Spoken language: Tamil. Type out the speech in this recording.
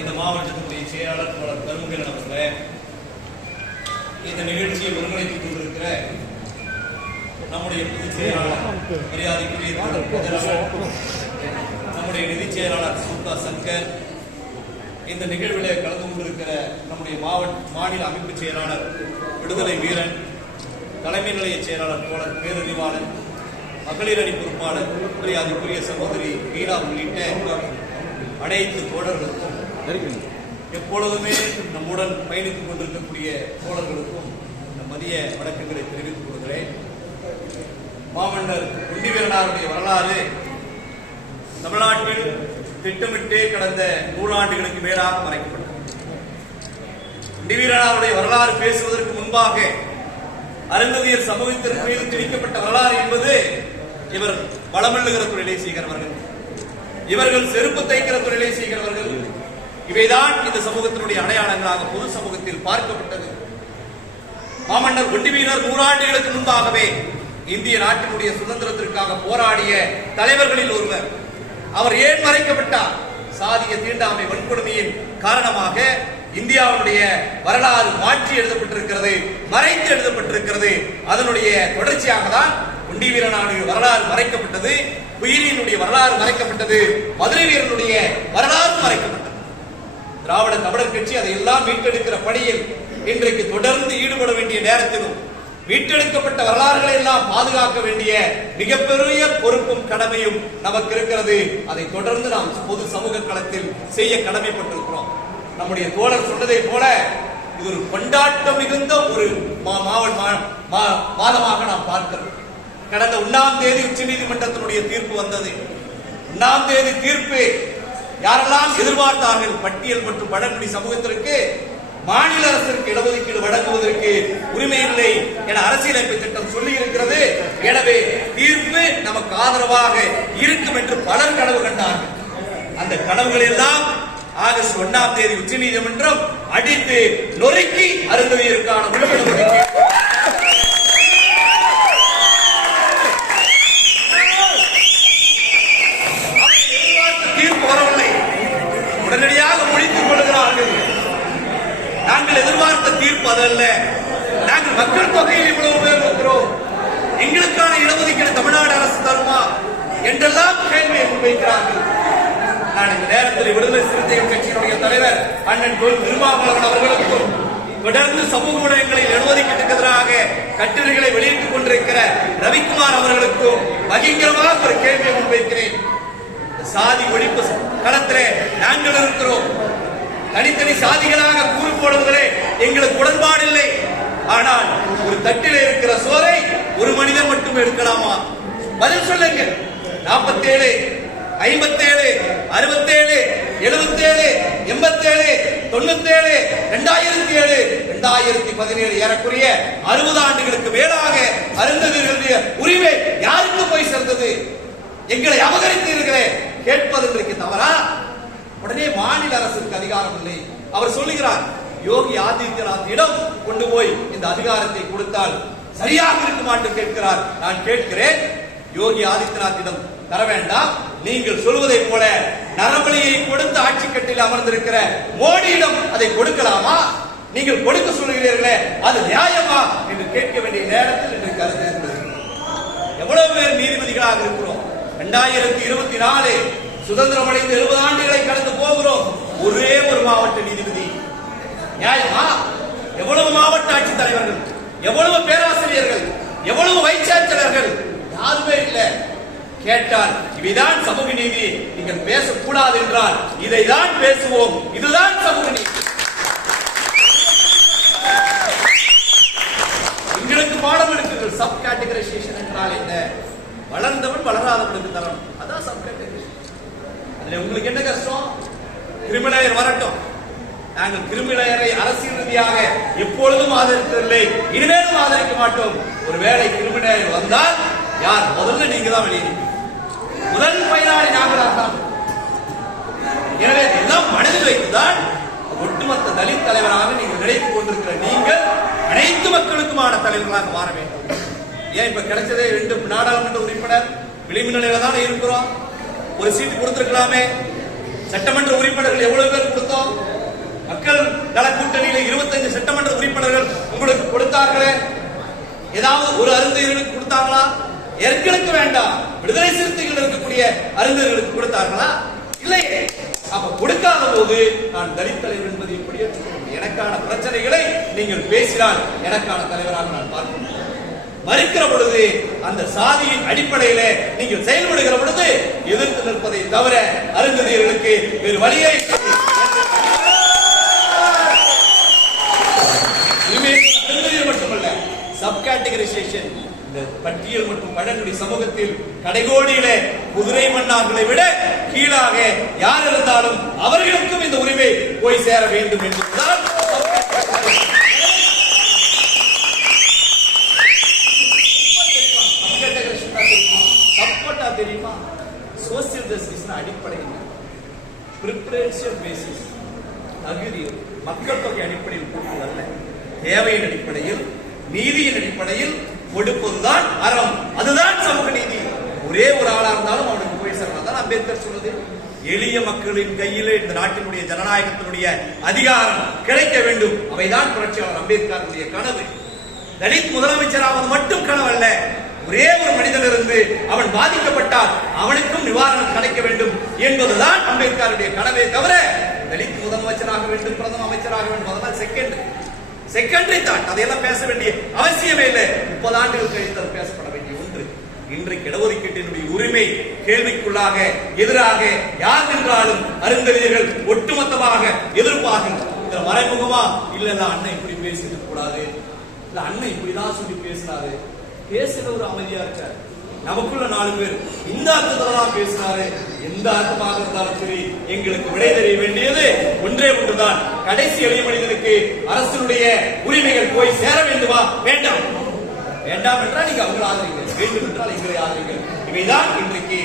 இந்த மாவட்டத்தினுடைய செயலாளர் தோழர் கருமங்கரன் அவர்களே, இந்த நிகழ்ச்சியை ஒருங்கிணைத்துக் கொண்டிருக்கிற நம்முடைய பொதுச் செயலாளர் மரியாதைக்குரிய நம்முடைய நிதிச் செயலாளர் சுல்தா சங்கர், இந்த நிகழ்வில் கலந்து கொண்டிருக்கிற நம்முடைய மாநில அமைப்பு செயலாளர் விடுதலை வீரன், தலைமை நிலைய செயலாளர் தோழர் பேரறிவாளன், மகளிர் அணி பொறுப்பாளர் மரியாதைக்குரிய சகோதரி மீரா உள்ளிட்ட அனைத்து தோழர்களுக்கும், எப்பொழுதுமே நம்முடன் பயணித்துக் கொண்டிருக்கக்கூடிய தோழர்களுக்கும் இந்த மதிய வணக்கங்களை தெரிவித்துக் கொள்கிறேன். மாமன்னர் குண்டி வீரனாருடைய வரலாறு தமிழ்நாட்டில் திட்டமிட்டு கடந்த 100 ஆண்டுகளுக்கு மேலாக மறைக்கப்பட்டது. குண்டி வீரனாருடைய வரலாறு பேசுவதற்கு முன்பாக அருந்ததியர் சமூகத்திற்கு மீது திணிக்கப்பட்ட வரலாறு என்பது இவர் வளமல்லுகிற தொழிலை செய்கிறவர்கள், இவர்கள் செருப்பு தைக்கிற தொழிலை செய்கிறவர்கள், இவைதான் இந்த சமூகத்தினுடைய அடையாளங்களாக பொது சமூகத்தில் பார்க்கப்பட்டது. மாமன்னர் குண்டி வீரர் 100 ஆண்டுகளுக்கு முன்பாகவே இந்திய நாட்டினுடைய சுதந்திரத்திற்காக போராடிய தலைவர்களில் ஒருவர். அவர் ஏன் மறைக்கப்பட்டார்? சாதிய தீண்டாமை வன்கொடுமையின் காரணமாக இந்தியாவுடைய வரலாறு மாற்றி எழுதப்பட்டிருக்கிறது, மறைத்து எழுதப்பட்டிருக்கிறது. அதனுடைய தொடர்ச்சியாக தான் குண்டி வீரனுடைய வரலாறு மறைக்கப்பட்டது, குயிலினுடைய வரலாறு மறைக்கப்பட்டது, மதுரை வீரனுடைய வரலாறு மறைக்கப்பட்டது. திராவிட தமிழர் கட்சி அதையெல்லாம் மீட்டெடுக்கிற பணியில் இன்றைக்கு தொடர்ந்து ஈடுபட வேண்டிய நேரத்திலும் மீட்டெடுக்கப்பட்ட வரலாறுகளை எல்லாம் பாதுகாக்க வேண்டிய மிகப்பெரிய பொறுப்பும் கடமையும் நமக்கு இருக்கிறது. அதை தொடர்ந்து நாம் பொது சமூக களத்தில் செய்ய கடமைப்பட்டிருக்கிறோம். நம்முடைய தோழர் சொன்னதை போல இது ஒரு கொண்டாட்டம் மிகுந்த ஒரு மாதமாக நாம் பார்க்கிறோம். கடந்த 1ஆம் தேதி உச்ச நீதிமன்றத்தினுடைய தீர்ப்பு வந்தது. 1ஆம் தேதி தீர்ப்பு யாரெல்லாம் எதிர்பார்த்தார்கள்? பட்டியல் மற்றும் பழங்குடி சமூகத்திற்கு மாநில அரசிற்கு இடஒதுக்கீடு வழங்குவதற்கு உரிமை இல்லை என அரசியலமைப்பு சட்டம் சொல்லி இருக்கிறது. எனவே தீர்ப்பு நமக்கு ஆதரவாக இருக்கும் என்று பலர் கனவு கண்டார்கள். அந்த கனவுகள் எல்லாம் ஆகஸ்ட் 1ஆம் தேதி உச்ச நீதிமன்றம் அடித்து நொறுக்கி அருந்ததியருக்கான உள்ஒதுக்கீடு தீர்ப்பு வரவில்லை. உடனடியாக முடித்துக் கொள்கிறார்கள். நாங்கள் எதிர்பார்த்த தீர்ப்பு அதல்ல. நாங்கள் மக்கள் தொகையில் இவ்வளவு பேர் இருக்கிறோம், எங்களுக்கான இடஒதுக்கீடு தமிழ்நாடு அரசு தருமா என்றெல்லாம் கேள்வியை முன்வைக்கிறார்கள். நான் இந்த நேரத்தில் விடுதலை சிறுத்தைகள் கட்சியினுடைய தலைவர் அண்ணன் தொல் திருமாவளவன் அவர்களுக்கும், தொடர்ந்து சமூக ஊடகங்களில் இடஒதுக்கீட்டுக்கு எதிராக கட்டுரைகளை வெளியிட்டுக் கொண்டிருக்கிற ரவிக்குமார் அவர்களுக்கும் பயங்கரமாக ஒரு கேள்வியை முன்வைக்கிறேன். சாதி ஒழிப்பு களத்திலே நாங்கள் இருக்கிறோம். தனித்தனி சாதிகளாக கூறு போடுவதிலே எங்களுக்கு உடன்பாடு இல்லை. ஆனால் ஒரு தட்டில் இருக்கிற சோறை ஒரு மனிதன் மட்டும் எடுக்கலாமா? பதில் சொல்லுங்க. 47, 57, 67, 77, 87, 97, 2007, 2017 ஏறக்குறைய 60 ஆண்டுகளுக்கு மேலாக அருந்ததியர்களுடைய உரிமை யாருக்கு போய் சேர்ந்தது? எங்களை அபகரித்தீர்களே, கேட்பது இன்றைக்கு தவறா? உடனே மாநில அரசுக்கு அதிகாரம் இல்லை. அவர் சொல்லுகிறார், யோகி ஆதித்யநாத்திடம் கொண்டு போய் இந்த அதிகாரத்தை கொடுத்தால் சரியாக இருக்குமா என்று கேட்கிறார். நான் கேட்கிறேன், யோகி ஆதித்யநாத்திடம் தர வேண்டாம். நீங்கள் சொல்வதை போல நரபலியை கொடுத்து ஆட்சி கட்டில் அமர்ந்திருக்கிற மோடியிடம் அதை கொடுக்கலாமா? நீங்கள் கொடுக்க சொல்லுகிறீர்களே, அது நியாயமா என்று கேட்க வேண்டிய நேரத்தில் இன்றைக்கு அரசு எவ்வளவு பேர் நீதிபதிகளாக இருக்கிறோம். 2024 சுதந்திரம் அடைந்து 70 ஆண்டுகளை கடந்து போகிறோம். ஒரே ஒரு மாவட்ட நீதிபதி. நியாயமா? எவ்வளவு மாவட்ட ஆட்சித் தலைவர்கள், எவ்வளவு பேராசிரியர்கள், எவ்வளவு வைஸ் சான்சலர்கள், யாருமே இல்லை. கேட்டால் இவைதான் சமூக நீதி, நீங்கள் பேசக்கூடாது என்றால் இதைதான் பேசுவோம், இதுதான் சமூக நீதி. எங்களுக்கு பாடம் எடுக்குங்கள். சப் கேட்டகரைசேஷன் என்றால் என்ன? வளர்ந்தவன் வளராதவனுக்கு தரணும், அதான் சப் கேட்டகரைசேஷன். உங்களுக்கு என்ன கஷ்டம்? கிரிமினல் வரட்டும். நாங்கள் கிரிமினலை அரசியல் ரீதியாக எப்பொழுதும் ஆதரித்ததில்லை, இனிமேலும் ஆதரிக்க மாட்டோம். ஒருவேளை கிரிமினல் வந்தால் யார் முதல்ல? நீங்க தான் வெளியே முதல் பயனாளி நாங்கள் தான். எனவே எல்லாம் மனதில் வைத்துதான் ஒட்டுமொத்த தலித் தலைவராக நீங்கள் நினைத்துக் கொண்டிருக்கிற நீங்கள் அனைத்து மக்களுக்குமான தலைவர்களாக மாற வேண்டும். ஏன் இப்ப கிடைச்சதே 2 நாடாளுமன்ற உறுப்பினர் விளிம்பு நிலையில தானே இருக்கிறோம். ஒரு சீட்டு கொடுத்திருக்கலாமே. சட்டமன்ற உறுப்பினர்கள் எவ்வளவு பேர் கொடுத்தோம்? மக்கள் நல கூட்டணியில 25 சட்டமன்ற உறுப்பினர்கள் உங்களுக்கு கொடுத்தார்களே, ஏதாவது ஒரு அருந்ததியர்களுக்கு கொடுத்தாங்களா? எங்களுக்கு வேண்டாம், விடுதலை சிறுத்தைகள் இருக்கக்கூடிய அருந்ததியர்களுக்கு கொடுத்தார்களா? இல்லையே. அப்ப கொடுக்காத போது நான் தலித் தலைவர் என்பதை எப்படி ஏற்றுக்கொள்ள முடியும்? எனக்கான பிரச்சனைகளை நீங்கள் பேசினால் எனக்கான தலைவராக நான் பார்க்க மறுக்கிற பொழுது, அந்த சாதியின் அடிப்படையில நீங்கள் செயல்படுகிற பொழுது எதிர்த்து நிற்பதை தவிர அருந்ததியர்களுக்கு வேறு வழியை மட்டுமல்ல, சப் கேட்டகரைசேஷன், இந்த பட்டியல் மற்றும் பழங்குடி சமூகத்தில் கடைகோடியிலே குதிரை மன்னார்களை விட கீழாக யார் இருந்தாலும் அவர்களுக்கும் இந்த உரிமை போய் சேர வேண்டும் என்பதுதான் தெரியுமா? சோசியல் ஜஸ்டிஸ் அடிப்படையில் பிரிபரேஷன் பேசிஸ், தகுதி மக்கள் தொகை அடிப்படையில் கொடுப்பதல்ல, தேவையின் அடிப்படையில் நீதியின் அடிப்படையில் கொடுப்பதுதான் அறம், அதுதான் சமூக நீதி. ஒரே ஒரு ஆளா இருந்தாலும் அவனுக்கு போய் சேர்ந்தான் அம்பேத்கர் சொன்னது. எளிய மக்களின் கையிலே இந்த நாட்டினுடைய ஜனநாயகத்தினுடைய அதிகாரம் கிடைக்க வேண்டும், அவைதான் புரட்சியாளர் அம்பேத்கருடைய கனவு. தலித் முதலமைச்சராவது மட்டும் கனவல்ல, ஒரே ஒரு மனிதனிலிருந்து அவன் பாதிக்கப்பட்டால் அவனுக்கும் நிவாரணம் கிடைக்க வேண்டும் என்பதுதான் அம்பேத்கருடைய கனவே தவிர தலித் முதலமைச்சராக வேண்டும், பிரதம அமைச்சராக வேண்டும், அதெல்லாம் செகண்டரி தாட். அதையெல்லாம் பேச வேண்டிய அவசியமே இல்லை. 30 ஆண்டுகள் கழித்து அது பேசப்பட வேண்டிய ஒன்று. இன்றைக்கு இடஒதுக்கீட்டினுடைய உரிமை கேள்விக்குள்ளாக எதிராக யார் நின்றாலும் அருந்ததியர்கள் ஒட்டுமொத்தமாக எதிர்ப்பார்கள். இதுல மறைமுகமா இல்ல அண்ணன் இப்படி பேசிட்டு கூடாது, இல்ல அண்ணன் இப்படிதான் சொல்லி பேசினாரு, பேசுற ஒரு அமைதியா இருக்காரு. நமக்குள்ள 4 பேர் இந்த அர்த்தத்தான் பேசினாரு, எந்த அர்த்தமாக இருந்தாலும் சரி எங்களுக்கு விடை தெரிய வேண்டியது ஒன்றே ஒன்றுதான். கடைசி எளிய மனிதனுக்கு அரசினுடைய உரிமைகள் போய் சேர வேண்டுமா? வேண்டாம். வேண்டாம் என்றால் நீங்க அவங்களை ஆதரிங்கள், வேண்டும் என்றால் எங்களை ஆதரிங்கள். இவைதான் இன்றைக்கு